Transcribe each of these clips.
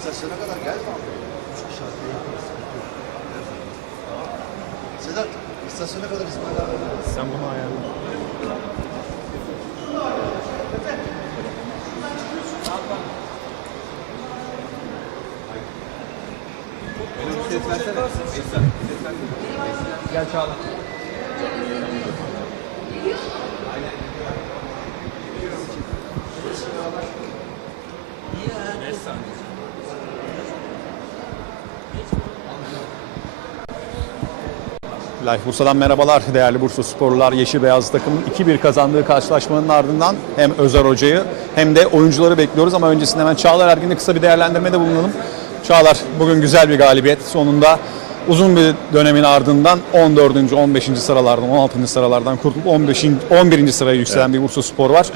İstasyona kadar gelme abi. Sedat, istasyona kadar İsmail abi. Sen bunu ayarla. Gel Çağla. Life Bursa'dan merhabalar değerli Bursa sporlular. Yeşil Beyaz takımın 2-1 kazandığı karşılaşmanın ardından hem Özer Hoca'yı hem de oyuncuları bekliyoruz ama öncesinde hemen Çağlar Ergin'le kısa bir değerlendirmede bulunalım. Çağlar bugün güzel bir galibiyet. Sonunda uzun bir dönemin ardından 14. 15. sıralardan 16. sıralardan kurtulup 15. 11. sıraya yükselen bir Bursa Spor var.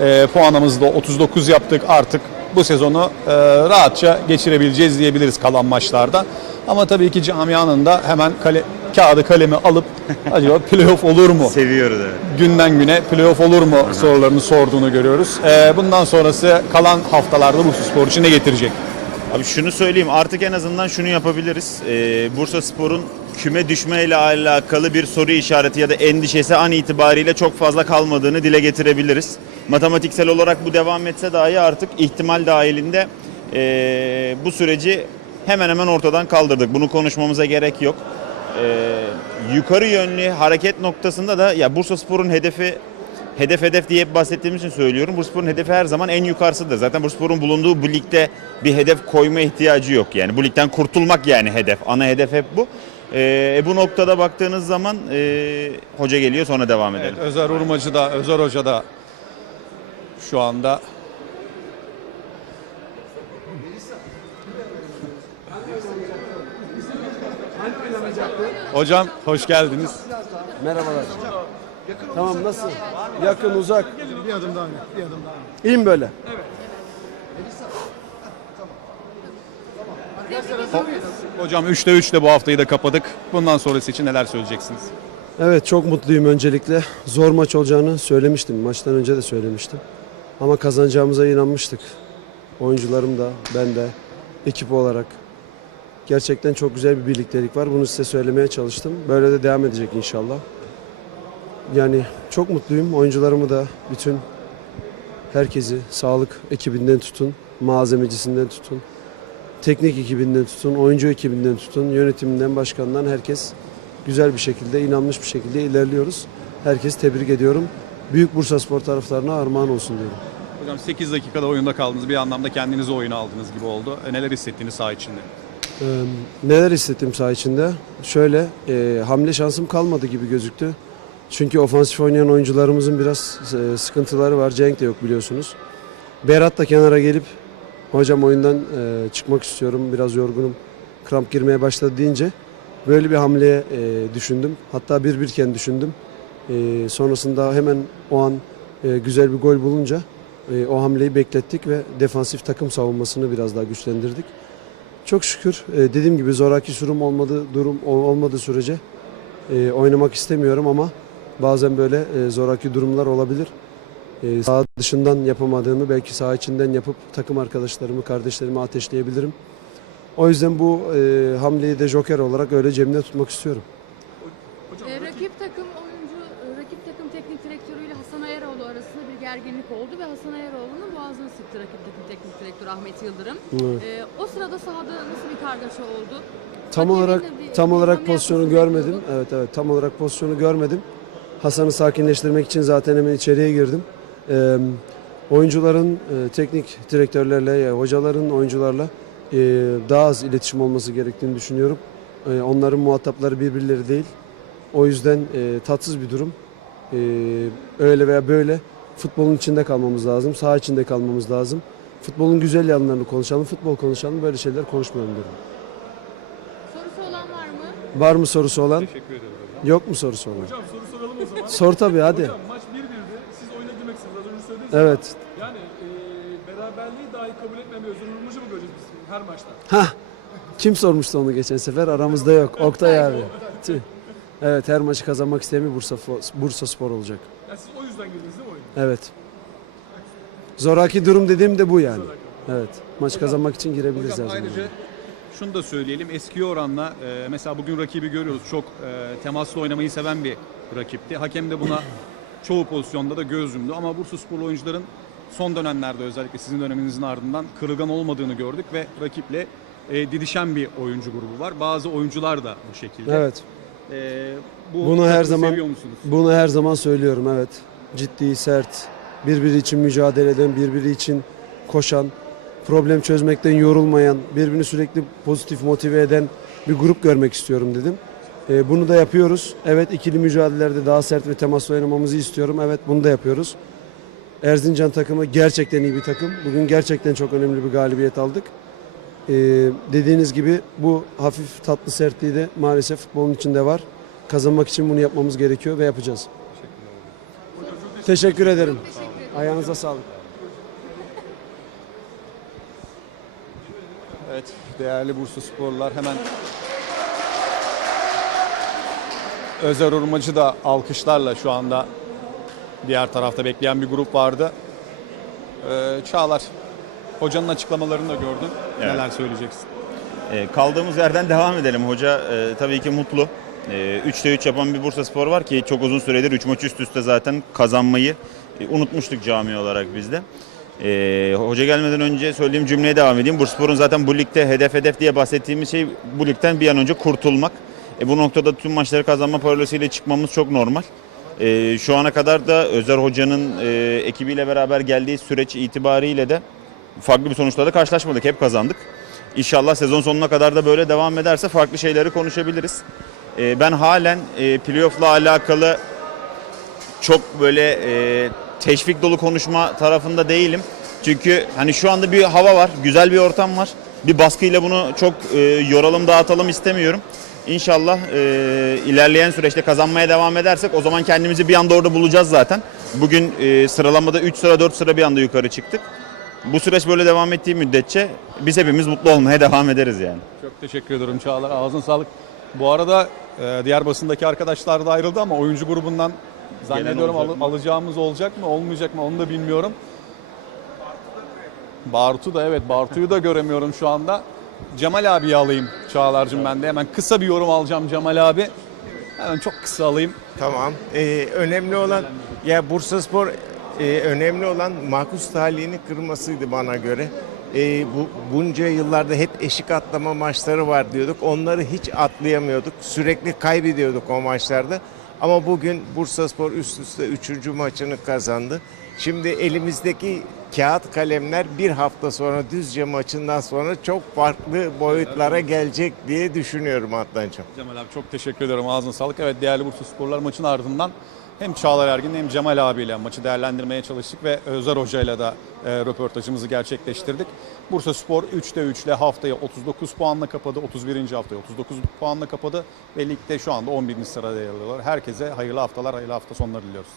Ee, puanımızı da 39 yaptık. Artık bu sezonu e, rahatça geçirebileceğiz diyebiliriz kalan maçlarda. Ama tabii ki camianın da hemen kale, kağıdı kalemi alıp acaba playoff olur mu? Seviyoruz evet. Günden güne playoff olur mu sorularını sorduğunu görüyoruz. Ee, bundan sonrası kalan haftalarda Bursa Spor için ne getirecek? Abi şunu söyleyeyim artık en azından şunu yapabiliriz. Ee, Bursa Spor'un küme düşmeyle alakalı bir soru işareti ya da endişesi an itibariyle çok fazla kalmadığını dile getirebiliriz. Matematiksel olarak bu devam etse dahi artık ihtimal dahilinde ee, bu süreci hemen hemen ortadan kaldırdık. Bunu konuşmamıza gerek yok. Ee, yukarı yönlü hareket noktasında da ya Bursa Spor'un hedefi hedef hedef diye hep bahsettiğimiz için söylüyorum. Bursaspor'un hedefi her zaman en yukarısıdır. Zaten Bursaspor'un bulunduğu bu ligde bir hedef koyma ihtiyacı yok. Yani bu ligden kurtulmak yani hedef. Ana hedef hep bu. Ee, bu noktada baktığınız zaman e, hoca geliyor sonra devam edelim. Evet, Özer Urmacı da, Özer Hoca da şu anda Hocam hoş geldiniz. Merhabalar. Tamam nasıl? Yakın uzak. Bir adım daha bir adım daha. İn böyle. Hocam 3'te 3 de bu haftayı da kapadık. Bundan sonrası için neler söyleyeceksiniz? Evet çok mutluyum öncelikle. Zor maç olacağını söylemiştim. Maçtan önce de söylemiştim. Ama kazanacağımıza inanmıştık. Oyuncularım da, ben de, ekip olarak. Gerçekten çok güzel bir birliktelik var. Bunu size söylemeye çalıştım. Böyle de devam edecek inşallah. Yani çok mutluyum. Oyuncularımı da bütün herkesi sağlık ekibinden tutun, malzemecisinden tutun, teknik ekibinden tutun, oyuncu ekibinden tutun, yönetiminden, başkandan herkes güzel bir şekilde, inanmış bir şekilde ilerliyoruz. Herkesi tebrik ediyorum. Büyük Bursa Spor taraftarına armağan olsun diyorum. Hocam 8 dakikada oyunda kaldınız. Bir anlamda kendinizi oyuna aldığınız gibi oldu. E, Neler hissettiniz saha içinde? Ee, neler hissettim saha içinde? Şöyle, e, hamle şansım kalmadı gibi gözüktü. Çünkü ofansif oynayan oyuncularımızın biraz e, sıkıntıları var. Cenk de yok biliyorsunuz. Berat da kenara gelip hocam oyundan e, çıkmak istiyorum, biraz yorgunum, kramp girmeye başladı deyince böyle bir hamleye e, düşündüm. Hatta bir birken düşündüm. E, sonrasında hemen o an e, güzel bir gol bulunca e, o hamleyi beklettik ve defansif takım savunmasını biraz daha güçlendirdik. Çok şükür e, dediğim gibi zoraki durum olmadığı durum ol- olmadığı sürece e, oynamak istemiyorum ama bazen böyle e, zoraki durumlar olabilir. E, saha dışından yapamadığımı belki saha içinden yapıp takım arkadaşlarımı, kardeşlerimi ateşleyebilirim. O yüzden bu e, hamleyi de joker olarak öyle cebimde tutmak istiyorum. Ee, rakip takım oyuncu, e, rakip takım teknik direktörüyle Hasan Ayaroğlu arasında bir gerginlik oldu ve Hasan Ayaroğlu'nun boğazını sıktı rakip takım teknik direktörü Ahmet Yıldırım. Evet. Ee, o sırada sahada nasıl bir kargaşa oldu? Tam Hakemin olarak bir- tam bir olarak pozisyonu görmedim. bekliyorduk. Evet evet tam olarak pozisyonu görmedim. Hasan'ı sakinleştirmek için zaten hemen içeriye girdim. Ee, oyuncuların e, teknik direktörlerle, ya hocaların oyuncularla e, daha az iletişim olması gerektiğini düşünüyorum. E, onların muhatapları birbirleri değil. O yüzden e, tatsız bir durum. E, öyle veya böyle futbolun içinde kalmamız lazım, saha içinde kalmamız lazım. Futbolun güzel yanlarını konuşalım, futbol konuşalım, böyle şeyler konuşmayalım diyorum. Sorusu olan var mı? Var mı sorusu olan? Teşekkür ederim. Yok mu sorusu olan? Hocam soru soralım o zaman. Sor tabii hadi. Hocam maç 1-1'di. Siz oyuna girmek istediniz. Az önce söylediniz Evet. ama yani e, beraberliği dahi kabul etmemeyi özürlülmücü mü göreceğiz biz her maçta? Hah. Kim sormuştu onu geçen sefer? Aramızda yok. Oktay abi. Tüh. Evet her maçı kazanmak isteyen bir Bursa, Bursa Spor olacak. Yani siz o yüzden girdiniz değil mi oyuna? Evet. Zoraki durum dediğim de bu yani. Evet. Maç kazanmak için girebiliriz her Hocam zaman. ayrıca şunu da söyleyelim. Eski oranla e, mesela bugün rakibi görüyoruz. Çok e, temaslı oynamayı seven bir rakipti. Hakem de buna çoğu pozisyonda da göz yumdu. Ama Bursasporlu oyuncuların son dönemlerde özellikle sizin döneminizin ardından kırılgan olmadığını gördük ve rakiple e, didişen bir oyuncu grubu var. Bazı oyuncular da bu şekilde. Evet. E, bu Bunu her zaman-? Bunu her zaman söylüyorum evet. Ciddi, sert, birbiri için mücadele eden, birbiri için koşan, problem çözmekten yorulmayan, birbirini sürekli pozitif motive eden bir grup görmek istiyorum dedim. Ee, bunu da yapıyoruz. Evet ikili mücadelelerde daha sert ve temaslı oynamamızı istiyorum. Evet bunu da yapıyoruz. Erzincan takımı gerçekten iyi bir takım. Bugün gerçekten çok önemli bir galibiyet aldık. Ee, dediğiniz gibi bu hafif tatlı sertliği de maalesef futbolun içinde var. Kazanmak için bunu yapmamız gerekiyor ve yapacağız. Teşekkür ederim. Ayağınıza sağlık. Evet, değerli Bursa Sporlular hemen Özer Urmacı da alkışlarla şu anda diğer tarafta bekleyen bir grup vardı. Ee, Çağlar, hocanın açıklamalarını da gördün. Evet. Neler söyleyeceksin? E, kaldığımız yerden devam edelim. Hoca e, tabii ki mutlu. E, 3'te 3 yapan bir Bursa Spor var ki çok uzun süredir 3 maç üst üste zaten kazanmayı e, unutmuştuk cami olarak biz de. E, hoca gelmeden önce söylediğim cümleye devam edeyim. Bursaspor'un zaten bu ligde hedef hedef diye bahsettiğimiz şey bu ligden bir an önce kurtulmak. E, bu noktada tüm maçları kazanma parolesiyle çıkmamız çok normal. E, şu ana kadar da Özer Hoca'nın e, ekibiyle beraber geldiği süreç itibariyle de farklı bir sonuçlarla karşılaşmadık. Hep kazandık. İnşallah sezon sonuna kadar da böyle devam ederse farklı şeyleri konuşabiliriz. Ee, ben halen e, playoff'la alakalı çok böyle e, teşvik dolu konuşma tarafında değilim. Çünkü hani şu anda bir hava var, güzel bir ortam var. Bir baskıyla bunu çok e, yoralım, dağıtalım istemiyorum. İnşallah e, ilerleyen süreçte kazanmaya devam edersek o zaman kendimizi bir anda orada bulacağız zaten. Bugün e, sıralamada 3 sıra 4 sıra bir anda yukarı çıktık. Bu süreç böyle devam ettiği müddetçe biz hepimiz mutlu olmaya devam ederiz yani. Çok teşekkür ederim Çağlar. Ağzına sağlık. Bu arada e, diğer basındaki arkadaşlar da ayrıldı ama oyuncu grubundan zannediyorum al- mı? alacağımız olacak mı olmayacak mı onu da bilmiyorum. Bartu da evet Bartu'yu da göremiyorum şu anda. Cemal abiyi alayım Çağlar'cığım ben de. Hemen kısa bir yorum alacağım Cemal abi. Hemen çok kısa alayım. Tamam. Ee, önemli olan ya Bursaspor e, önemli olan makus talihini kırmasıydı bana göre. Ee, bu bunca yıllarda hep eşik atlama maçları var diyorduk. Onları hiç atlayamıyorduk. Sürekli kaybediyorduk o maçlarda. Ama bugün Bursaspor üst üste üçüncü maçını kazandı. Şimdi elimizdeki kağıt kalemler bir hafta sonra Düzce maçından sonra çok farklı boyutlara gelecek diye düşünüyorum Adnancığım. Cemal abi çok teşekkür ederim. Ağzına sağlık. Evet değerli Bursa Sporlar maçın ardından hem Çağlar Ergin hem Cemal abiyle maçı değerlendirmeye çalıştık ve Özer Hoca'yla da e, röportajımızı gerçekleştirdik. Bursa Spor 3'te 3 ile haftayı 39 puanla kapadı. 31. haftayı 39 puanla kapadı ve ligde şu anda 11. sırada yer alıyorlar. Herkese hayırlı haftalar, hayırlı hafta sonları diliyoruz.